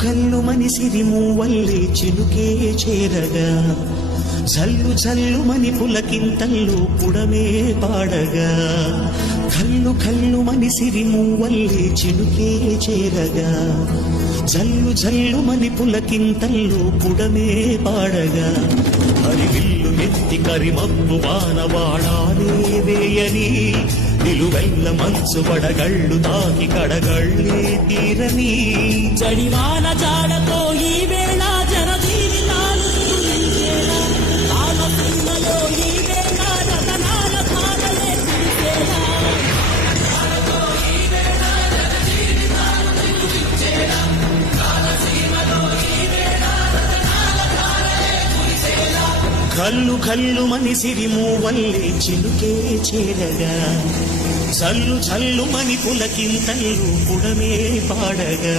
కల్లు మని సిరిమూవల్లే చినుకే చేరగా జల్లు జల్లు మని పులకింతల్లు పుడమే పాడగా కల్లు మని సిరిమూవల్లే చినుకే చేరగా జల్లు జల్లు మని పులకింతల్లు పుడమే పాడగా హరివిల్లు నెత్తి కరిమబ్బు వానవాడాలే వేయని నిలువెల్ల మంచు వడగళ్ళు తాకి కడగళ్ళే తీరని జడివాన జాడతో ఈ వేళ జన జీవితాలు కాలసీమలో ఈ వేళ రతనాల ధారలే కల్లు కల్లు మని సిరిమూవల్లే చినుకే చేరగా జల్లు జల్లు మని పులకింతల్లు పుడమే పాడగా